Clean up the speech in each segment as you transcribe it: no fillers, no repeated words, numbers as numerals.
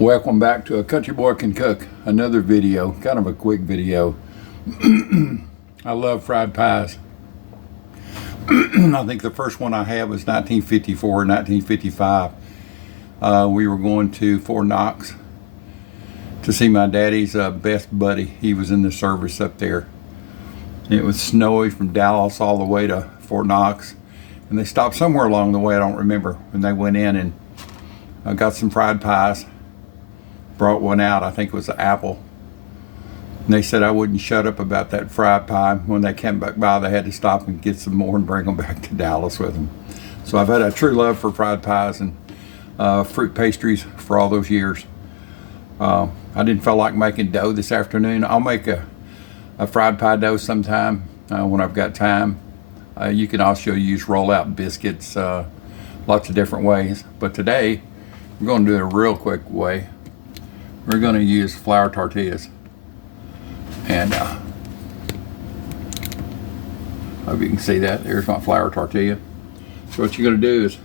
Welcome back to A Country Boy Can Cook. Another video, kind of a quick video. I love fried pies. I think the first one I had was 1954, 1955. We were going to Fort Knox to see my daddy's best buddy. He was in the service up there. It was snowy from Dallas all the way to Fort Knox. And they stopped somewhere along the way, I don't remember, when they went in and got some fried pies. Brought one out, I think it was an apple. And they said I wouldn't shut up about that fried pie. When they came back by, they had to stop and get some more and bring them back to Dallas with them. So I've had a true love for fried pies and fruit pastries for all those years. I didn't feel like making dough this afternoon. I'll make a fried pie dough sometime when I've got time. You can also use roll-out biscuits, lots of different ways. But today, we're going to do it a real quick way. We're going to use flour tortillas. And hope you can see that. There's my flour tortilla. So what you're going to do is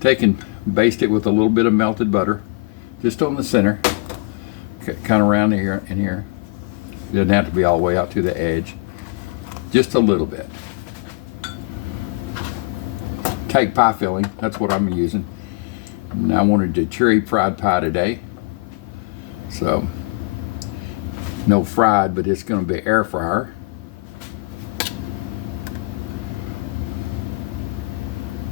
take and baste it with a little bit of melted butter, just on the center, kind of around here and here. It doesn't have to be all the way out to the edge, just a little bit. Cake pie filling, that's what I'm using. And I wanted a cherry fried pie today. So, no fried, but it's going to be air fryer.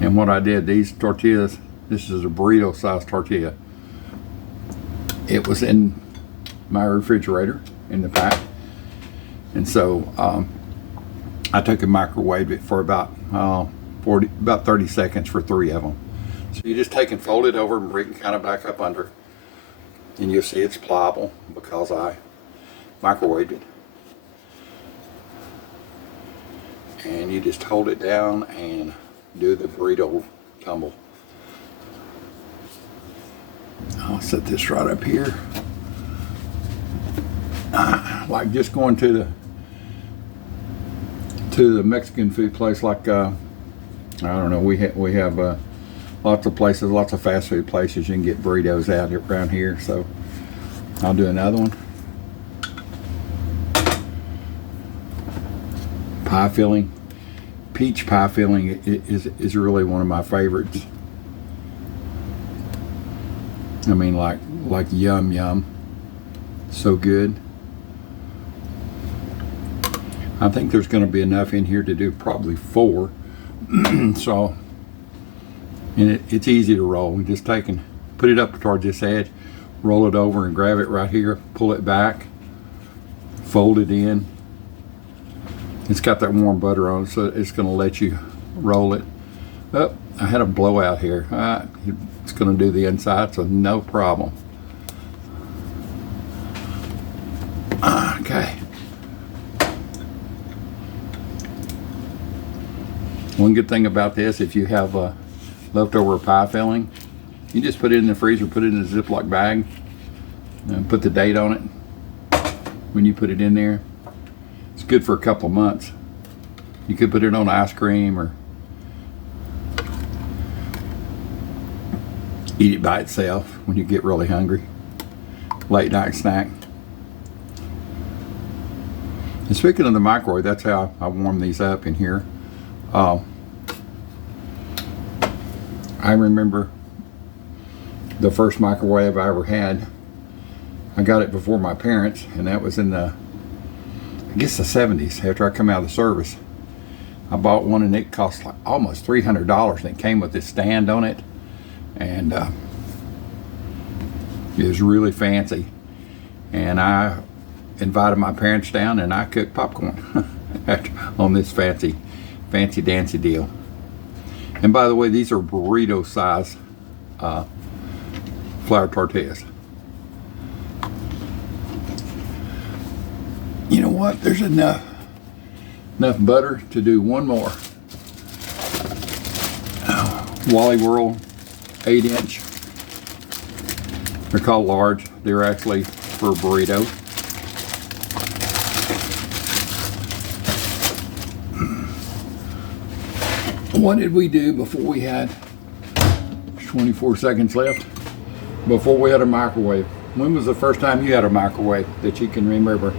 And what I did, these tortillas, this is a burrito size tortilla. It was in my refrigerator in the pack. And so, I took and microwaved it for about 30 seconds for 3 of them. So you just take and fold it over and bring it kind of back up under. And you'll see it's pliable because I microwaved it. And you just hold it down and do the burrito tumble. I'll set this right up here. Like just going to the Mexican food place, like I don't know, we have lots of places, lots of fast food places you can get burritos out around here. So I'll do another one. Pie filling, peach pie filling is really one of my favorites. I mean, like yum, so good. I think there's going to be enough in here to do probably 4. So, and it's easy to roll. We just take and put it up towards this edge, roll it over and grab it right here, pull it back, fold it in. It's got that warm butter on it, so it's going to let you roll it. Oh, I had a blowout here. It's going to do the inside, so no problem. Okay. One good thing about this, if you have leftover pie filling, you just put it in the freezer, put it in a Ziploc bag, and put the date on it when you put it in there. It's good for a couple of months. You could put it on ice cream or eat it by itself when you get really hungry. Late night snack. And speaking of the microwave, that's how I warm these up in here. I remember the first microwave I ever had. I got it before my parents, and that was in the, I guess, the 70s, after I come out of the service. I bought one and it cost like almost $300, and it came with this stand on it, and it was really fancy. And I invited my parents down and I cooked popcorn on this fancy dancy deal. And by the way, these are burrito size flour tortillas. You know what? There's enough butter to do one more. Wally World 8-inch. They're called large. They're actually for a burrito. What did we do before we had 24 seconds left? before we had a microwave. When was the first time you had a microwave that you can remember?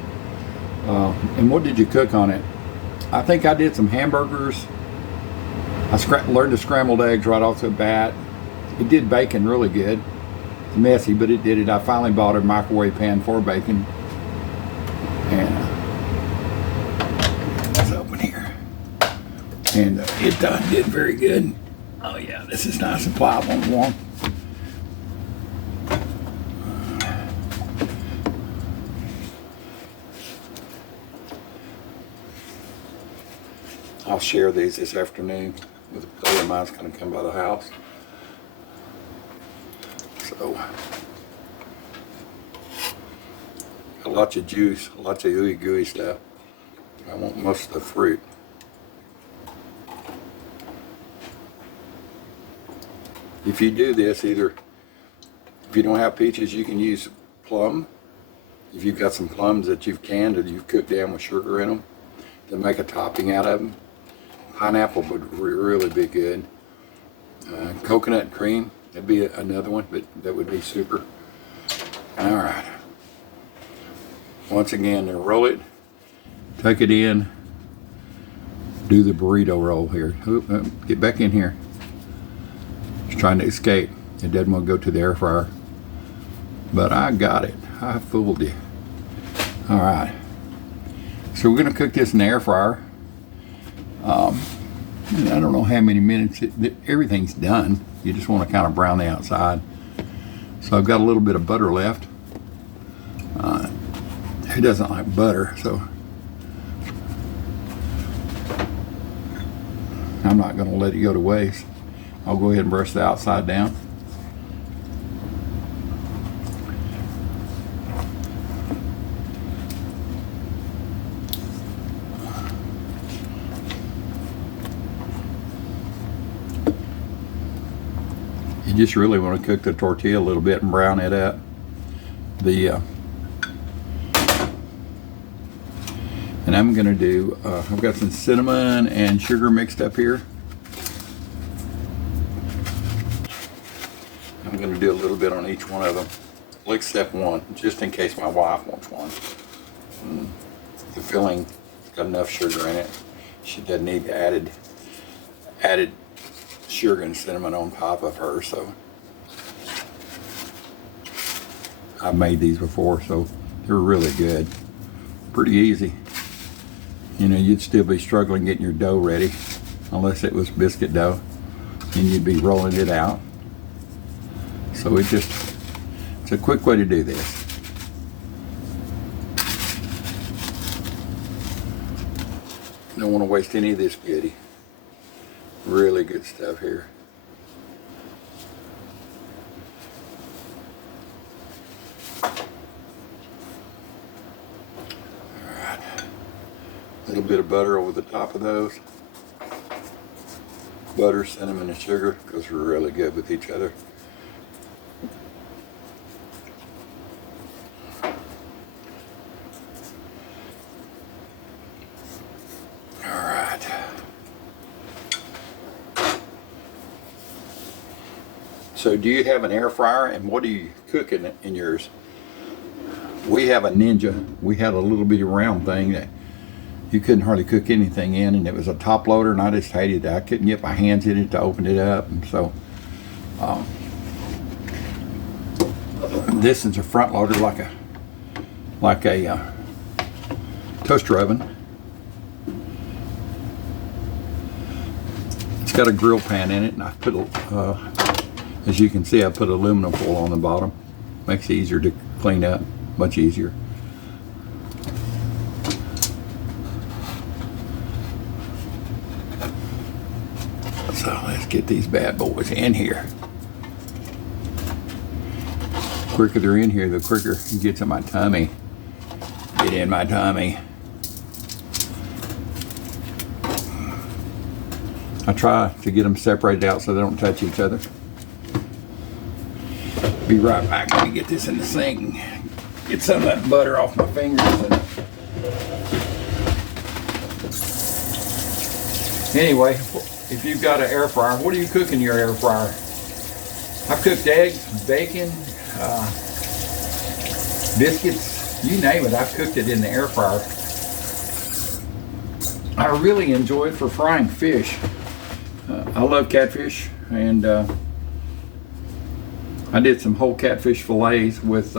And what did you cook on it? I think I did some hamburgers. I learned the scrambled eggs right off the bat. It did bacon really good. It's messy, but it did it. I finally bought a microwave pan for bacon. And let's open here. And it did very good. Oh yeah, this is nice and pliable and warm. I'll share these this afternoon with a buddy of mine's going to come by the house. So, got lots of juice, lots of ooey gooey stuff. I want most of the fruit. If you do this, either if you don't have peaches, you can use plum. If you've got some plums that you've canned or you've cooked down with sugar in them, to make a topping out of them. Pineapple would really be good. Coconut cream, that'd be another one, but that would be super. All right. Once again, then roll it, take it in, do the burrito roll here. Get back in here. It's trying to escape. It doesn't want to go to the air fryer. But I got it. I fooled you. All right. So we're gonna cook this in the air fryer. I don't know how many minutes, everything's done. You just want to kind of brown the outside. So I've got a little bit of butter left. He doesn't like butter, so I'm not going to let it go to waste. I'll go ahead and brush the outside down. You just really want to cook the tortilla a little bit and brown it up. And I'm going to do, I've got some cinnamon and sugar mixed up here. I'm going to do a little bit on each one of them. Well, except one, just in case my wife wants one. The filling has got enough sugar in it. She doesn't need the added sugar and cinnamon on top of her, so I've made these before, so they're really good. Pretty easy. You know, you'd still be struggling getting your dough ready unless it was biscuit dough, and you'd be rolling it out. So it's a quick way to do this. Don't want to waste any of this goodie. Really good stuff here. Alright. A little bit of butter over the top of those. Butter, cinnamon, and sugar goes really good with each other. So do you have an air fryer, and what do you cook in yours? We have a Ninja. We had a little bitty round thing that you couldn't hardly cook anything in, and it was a top loader, and I just hated that. I couldn't get my hands in it to open it up, and so this is a front loader, like a toaster oven. It's got a grill pan in it, and I put as you can see, I put aluminum foil on the bottom. Makes it easier to clean up, much easier. So let's get these bad boys in here. The quicker they're in here, the quicker it gets in my tummy. Get in my tummy. I try to get them separated out so they don't touch each other. Be right back. Let me get this in the sink and get some of that butter off my fingers. Anyway, if you've got an air fryer, what do you cook in your air fryer? I've cooked eggs, bacon, biscuits, you name it. I've cooked it in the air fryer. I really enjoy it for frying fish. I love catfish, and I did some whole catfish fillets with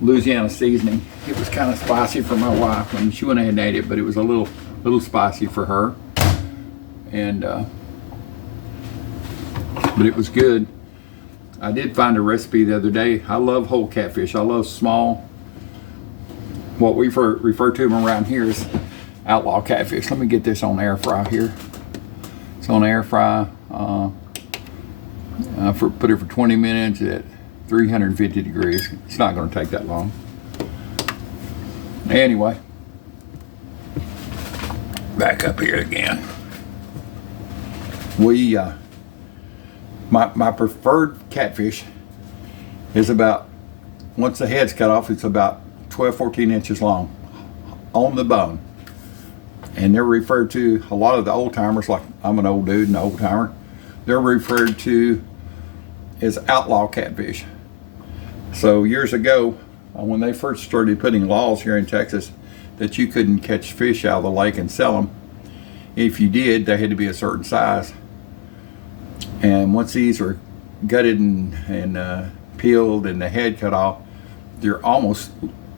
Louisiana seasoning. It was kind of spicy for my wife, and she went ahead and ate it, but it was a little spicy for her. And but it was good. I did find a recipe the other day. I love whole catfish. I love small. What we refer to them around here is outlaw catfish. Let me get this on air fry here. It's on air fry. Put it for 20 minutes at 350 degrees. It's not going to take that long. Anyway, back up here again. My preferred catfish is about, once the head's cut off, it's about 12-14 inches long on the bone. And they're referred to, a lot of the old timers, like I'm an old dude and an old timer, they're referred to as outlaw catfish. So years ago, when they first started putting laws here in Texas that you couldn't catch fish out of the lake and sell them, if you did, they had to be a certain size. And once these were gutted and peeled and the head cut off, they're almost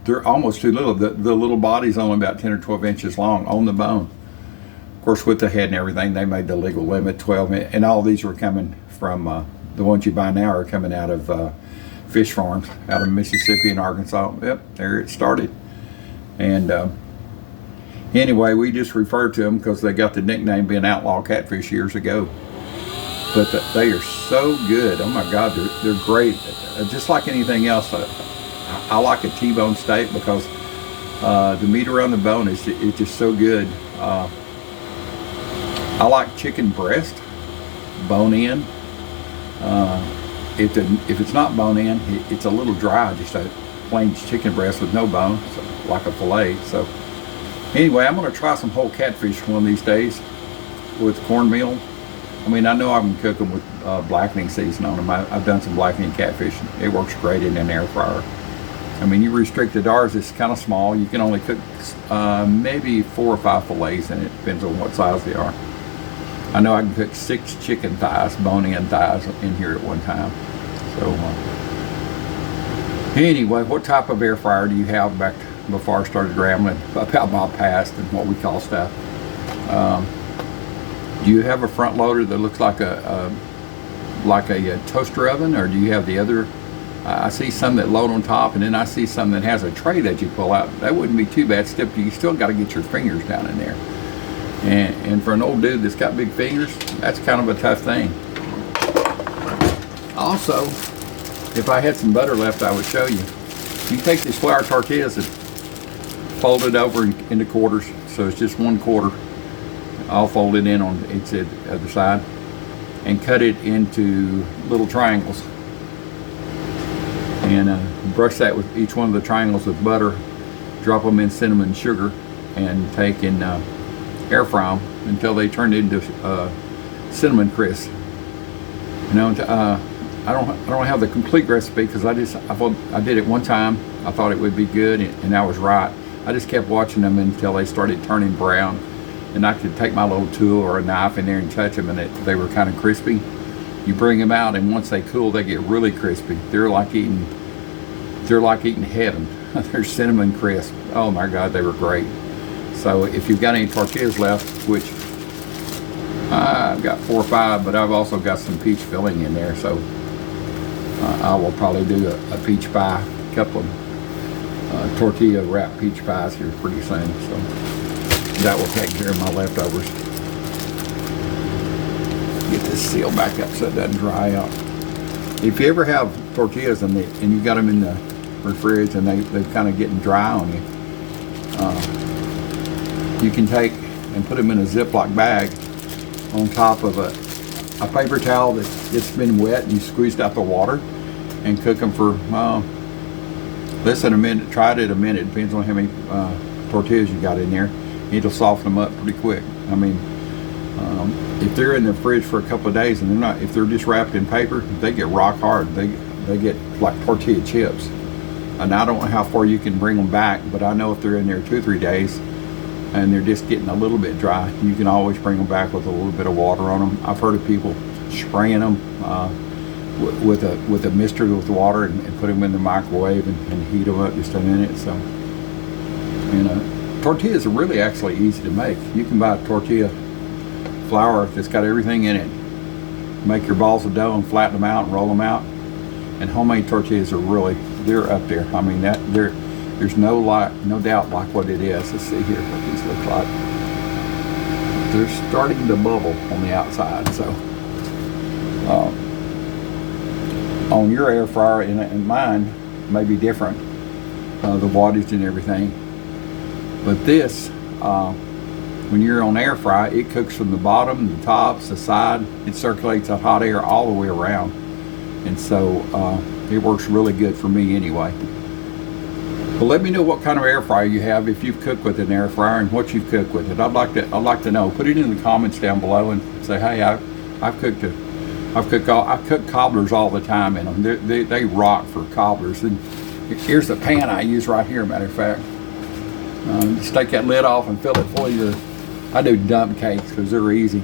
too little. The little body's only about 10 or 12 inches long on the bone. Of course, with the head and everything, they made the legal limit 12, and all these were coming from the ones you buy now are coming out of fish farms out of Mississippi and Arkansas. Yep, there it started. And anyway, we just referred to them because they got the nickname being outlaw catfish years ago. But they are so good. Oh my God, they're great. Just like anything else, I like a T-bone steak because the meat around the bone is just so good. I like chicken breast, bone in. If it's not bone in, it's a little dry, just a plain chicken breast with no bone, so like a fillet. So anyway, I'm going to try some whole catfish one of these days with cornmeal. I mean, I know I can cook them with blackening season on them. I've done some blackening catfish. It works great in an air fryer. I mean, you restricted ours, it's kind of small. You can only cook maybe 4 or 5 fillets in it, depends on what size they are. I know I can cook 6 chicken thighs, bone-in thighs in here at one time. So anyway, what type of air fryer do you have back before I started rambling about my past and what we call stuff? Do you have a front loader that looks like a toaster oven, or do you have the other? I see some that load on top, and then I see some that has a tray that you pull out. That wouldn't be too bad, except you still got to get your fingers down in there. And for an old dude that's got big fingers, that's kind of a tough thing. Also, if I had some butter left, I would show you. You take these flour tortillas and fold it over into quarters, so it's just 1/4. I'll fold it in on each other side and cut it into little triangles. And brush that with each one of the triangles with butter, drop them in cinnamon sugar, and take and air fry them until they turn into cinnamon crisp. You know, I don't have the complete recipe because I did it one time. I thought it would be good, and I was right. I just kept watching them until they started turning brown, and I could take my little tool or a knife in there and touch them, and they were kind of crispy. You bring them out, and once they cool, they get really crispy. They're like eating heaven. They're cinnamon crisp. Oh my God, they were great. So if you've got any tortillas left, which I've got 4 or 5, but I've also got some peach filling in there, so I will probably do a peach pie, a couple of tortilla wrapped peach pies here pretty soon. So that will take care of my leftovers. Get this sealed back up so it doesn't dry out. If you ever have tortillas and you got them in the refrigerator and they're kind of getting dry on you, you can take and put them in a Ziploc bag on top of a paper towel that's been wet and you squeezed out the water, and cook them for less than a minute. Try it at a minute. Depends on how many tortillas you got in there. It'll soften them up pretty quick. I mean, if they're in the fridge for a couple of days and if they're just wrapped in paper, they get rock hard. they get like tortilla chips. And I don't know how far you can bring them back, but I know if they're in there 2 or 3 days and they're just getting a little bit dry, you can always bring them back with a little bit of water on them. I've heard of people spraying them with a mister with water and put them in the microwave and heat them up just a minute. So, tortillas are really actually easy to make. You can buy a tortilla flour that's got everything in it. Make your balls of dough and flatten them out and roll them out. And homemade tortillas are really, they're up there. I mean, there's no doubt like what it is. Let's see here what these look like. They're starting to bubble on the outside. So on your air fryer and mine may be different, the wattage and everything. But this, when you're on air fry, it cooks from the bottom, the tops, the side. It circulates that hot air all the way around. And so it works really good for me anyway. But let me know what kind of air fryer you have, if you've cooked with an air fryer, and what you've cooked with it. I'd like to know. Put it in the comments down below and say, hey, I've cooked cobblers all the time in them. They rock for cobblers. And here's the pan I use right here, matter of fact. Just take that lid off and fill it full of your, I do dump cakes because they're easy.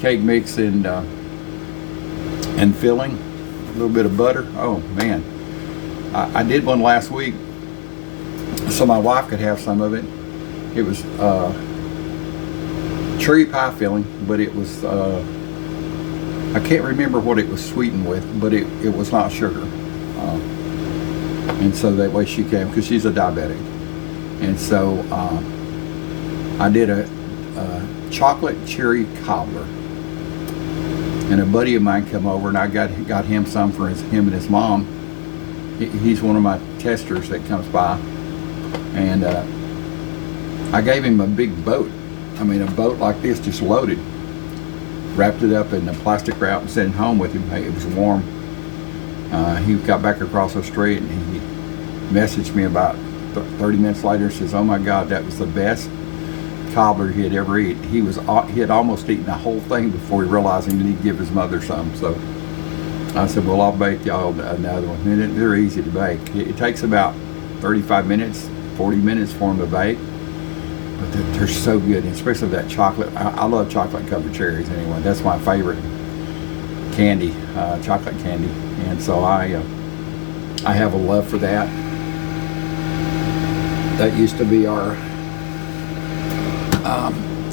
Cake mix and filling, a little bit of butter. Oh man, I did one last week so my wife could have some of it. It was cherry pie filling, but it was, I can't remember what it was sweetened with, but it was not sugar. And so that way she came, because she's a diabetic. And so I did a chocolate cherry cobbler. And a buddy of mine come over, and I got him some for him and his mom. He's one of my testers that comes by. And I gave him a big boat. I mean, a boat like this, just loaded. Wrapped it up in a plastic wrap and sent it home with him. Hey, it was warm. He got back across the street and he messaged me about 30 minutes later and says, oh my God, that was the best cobbler he had ever eaten. He had almost eaten the whole thing before he realized he needed to give his mother some. So I said, well, I'll bake y'all another one. And they're easy to bake. It takes about 35 minutes, 40 minutes for them to bake. But they're so good, especially that chocolate. I love chocolate covered cherries anyway. That's my favorite candy, chocolate candy. And so I have a love for that. That used to be our,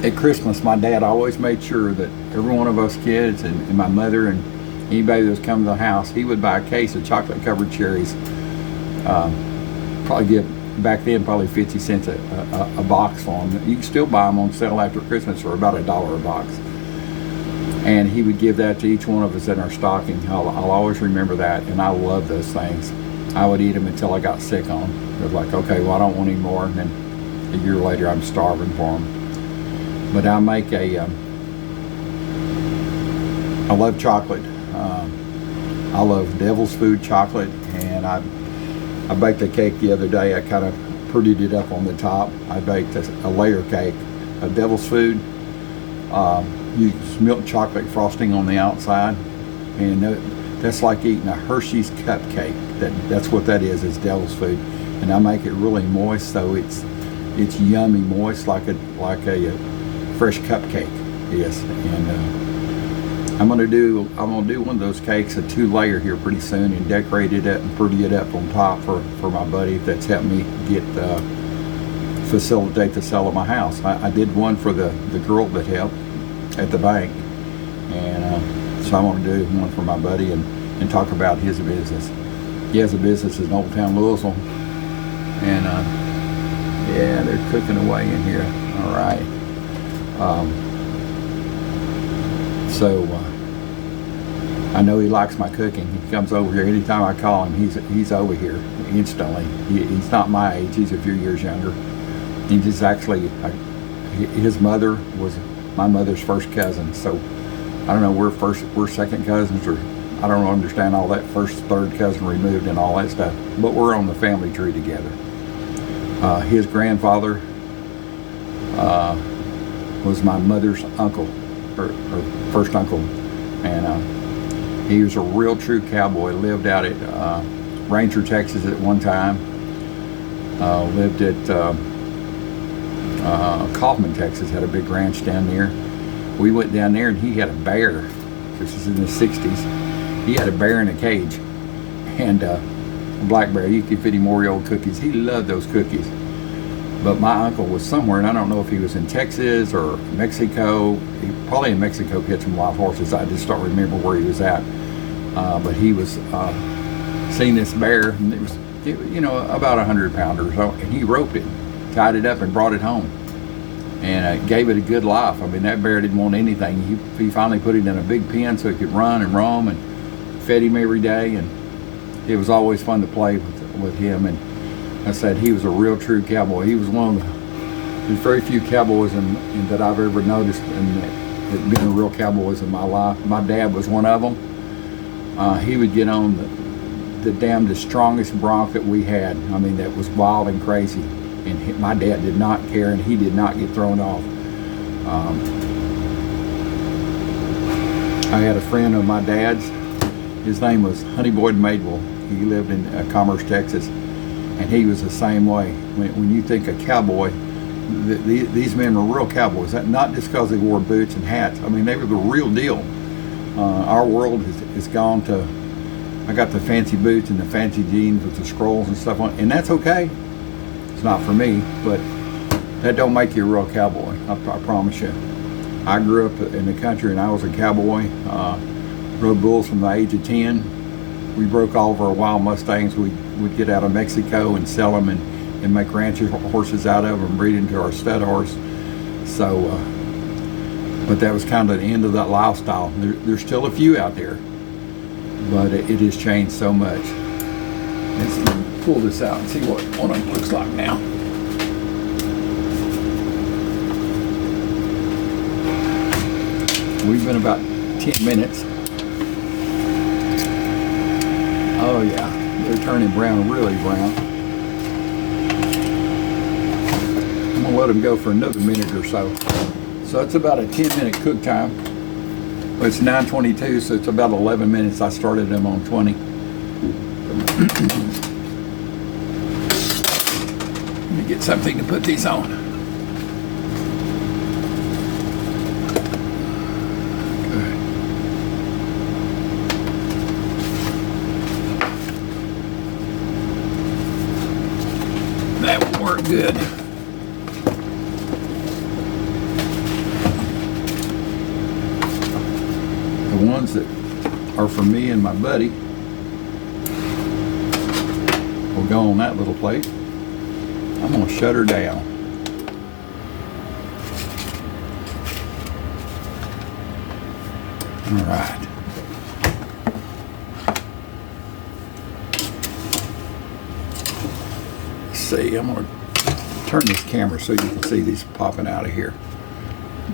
at Christmas, my dad always made sure that every one of us kids and my mother and anybody that was coming to the house, he would buy a case of chocolate covered cherries. Probably give, back then, probably 50 cents a box for them. You can still buy them on sale after Christmas for about $1 a box. And he would give that to each one of us in our stocking. I'll always remember that, and I love those things. I would eat them until I got sick on them. It was like, okay, well, I don't want any more. And then a year later, I'm starving for them. But I make I love chocolate. I love devil's food chocolate, and I baked a cake the other day. I kind of prettied it up on the top. I baked a layer cake of devil's food. Use milk chocolate frosting on the outside, and that's like eating a Hershey's cupcake. That's what that is devil's food. And I make it really moist, so it's yummy moist, like a fresh cupcake is. And I'm gonna do one of those cakes, a 2-layer here pretty soon, and decorate it up and pretty it up on top for my buddy that's helped me get facilitate the sale of my house. I did one for the girl that helped at the bank, and so I'm going to do one for my buddy and talk about his business. He has a business in Old Town Louisville, and yeah, they're cooking away in here. All right. So I know he likes my cooking. He comes over here anytime I call him. He's over here instantly. He's not my age. He's a few years younger. He's actually his mother was my mother's first cousin, so I don't know, we're second cousins, or I don't understand all that first, third cousin removed and all that stuff, but we're on the family tree together. His grandfather was my mother's uncle, or first uncle, and He was a real true cowboy. Lived out at Ranger, Texas at one time. Lived at Kaufman, Texas, had a big ranch down there. We went down there and he had a bear. This is in the 60s. He had a bear in a cage, and a black bear. You could feed him Oreo cookies. He loved those cookies. But my uncle was somewhere, and I don't know if he was in Texas or Mexico. He probably in Mexico catching wild horses. I just don't remember where he was at. But he was seeing this bear, and it was, you know, about 100 pounder or so, and he roped it, tied it up, and brought it home, and gave it a good life. I mean, that bear didn't want anything. He finally put it in a big pen so it could run and roam, and fed him every day, and it was always fun to play with him. And I said he was a real true cowboy. He was one of the very few cowboys that I've ever noticed and that been real cowboys in my life. My dad was one of them. He would get on the damnedest, strongest bronc that we had. I mean, that was wild and crazy. And my dad did not care, and he did not get thrown off. I had a friend of my dad's. His name was Honey Boyd Madewell. He lived in Commerce, Texas, and he was the same way. When you think of cowboy, these men were real cowboys. Not just because they wore boots and hats. I mean, they were the real deal. Our world has gone to, I got the fancy boots and the fancy jeans with the scrolls and stuff on, and that's okay. It's not for me, but that don't make you a real cowboy, I promise you. I grew up in the country and I was a cowboy. Rode bulls from the age of 10. We broke all of our wild Mustangs. We'd get out of Mexico and sell them and make ranch horses out of them, breed into our stud horse. So, but that was kind of the end of that lifestyle. There's still a few out there, but it has changed so much. Let's pull this out and see what one of them looks like now. We've been about 10 minutes. Oh yeah, they're turning brown, really brown. I'm gonna let them go for another minute or so. So it's about a 10-minute cook time. But it's 9:22, so it's about 11 minutes. I started them on 20. Let me get something to put these on. That will work good. The ones that are for me and my buddy will go on that little plate. I'm going to shut her down. All right. See, I'm going to turn this camera so you can see these popping out of here.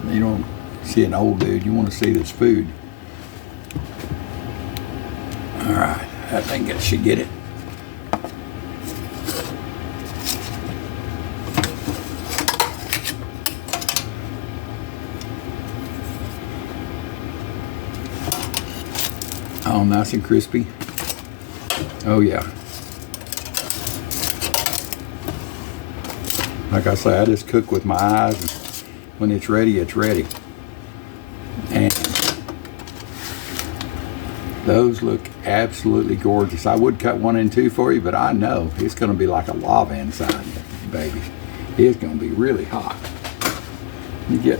You don't see an old dude, you want to see this food. All right, I think I should get it. Oh, nice and crispy. Oh yeah. Like I say, I just cook with my eyes, and when it's ready, it's ready. And those look absolutely gorgeous. I would cut one in two for you, but I know it's going to be like a lava inside, baby. It's going to be really hot. Let me get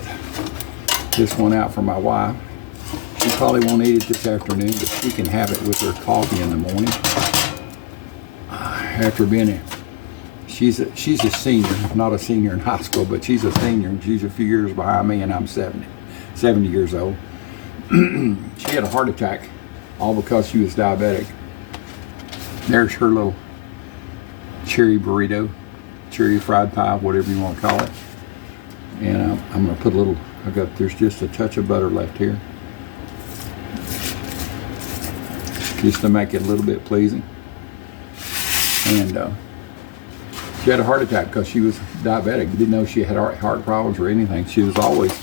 this one out for my wife. She probably won't eat it this afternoon, but she can have it with her coffee in the morning. After being a She's a senior, not a senior in high school, but she's a senior. She's a few years behind me, and I'm 70 years old. She had a heart attack, all because she was diabetic. There's her little cherry burrito, cherry fried pie, whatever you want to call it. And I'm going to put a little, there's just a touch of butter left here, just to make it a little bit pleasing. And she had a heart attack because she was diabetic. Didn't know she had heart problems or anything. She was always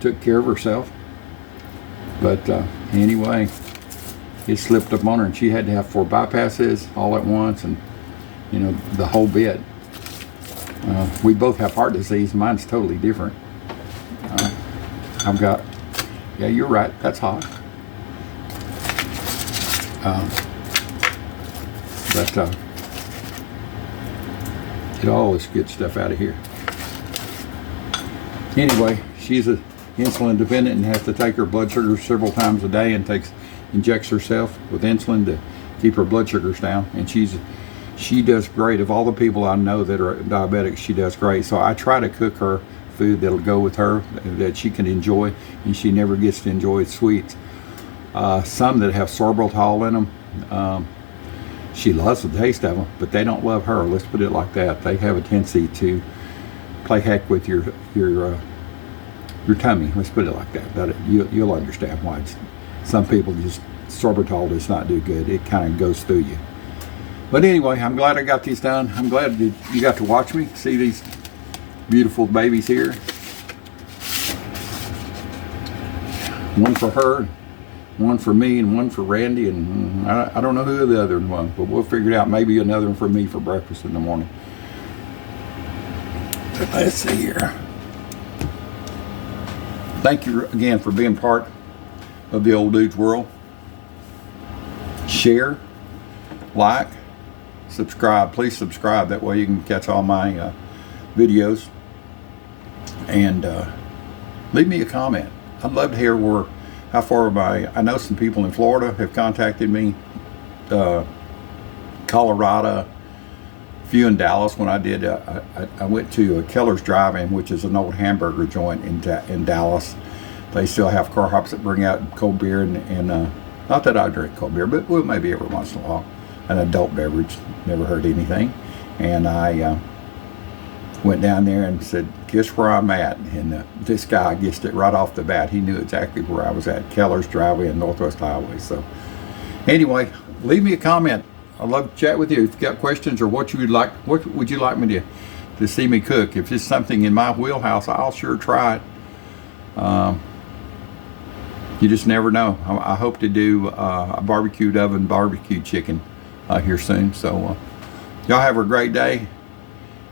took care of herself. But anyway, it slipped up on her, and she had to have 4 bypasses all at once, and you know, the whole bit. We both have heart disease. Mine's totally different. I've got, yeah, you're right, that's hot. But get all this good stuff out of here. Anyway, she's insulin dependent and has to take her blood sugar several times a day, and injects herself with insulin to keep her blood sugars down. And she does great. Of all the people I know that are diabetics, she does great. So I try to cook her food that'll go with her, that she can enjoy, and she never gets to enjoy sweets. Some that have sorbitol in them, she loves the taste of them, but they don't love her. Let's put it like that. They have a tendency to play heck with your tummy. Let's put it like that. You'll understand why. Some people just, sorbitol does not do good. It kind of goes through you. But anyway, I'm glad I got these done. I'm glad that you got to watch me see these beautiful babies here. One for her, one for me, and one for Randy, and I don't know who the other one was, but we'll figure it out. Maybe another one for me for breakfast in the morning. But let's see here. Thank you again for being part of the Old Dude's World. Share, like, subscribe. Please subscribe. That way you can catch all my videos. And leave me a comment. I'd love to hear how far I know some people in Florida have contacted me, Colorado, a few in Dallas. When I did, I went to Keller's Drive-In, which is an old hamburger joint in Dallas. They still have car hops that bring out cold beer, and not that I drink cold beer, but well, maybe every once in a while. An adult beverage, never heard anything. And I went down there and said, guess where I'm at? And this guy guessed it right off the bat. He knew exactly where I was at, Keller's Drive-In, Northwest Highway. So anyway, leave me a comment. I'd love to chat with you. If you've got questions or what would you like me to see me cook? If it's something in my wheelhouse, I'll sure try it. You just never know. I hope to do a barbecued oven barbecue chicken here soon. So y'all have a great day,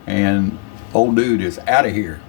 and Old Dude is out of here.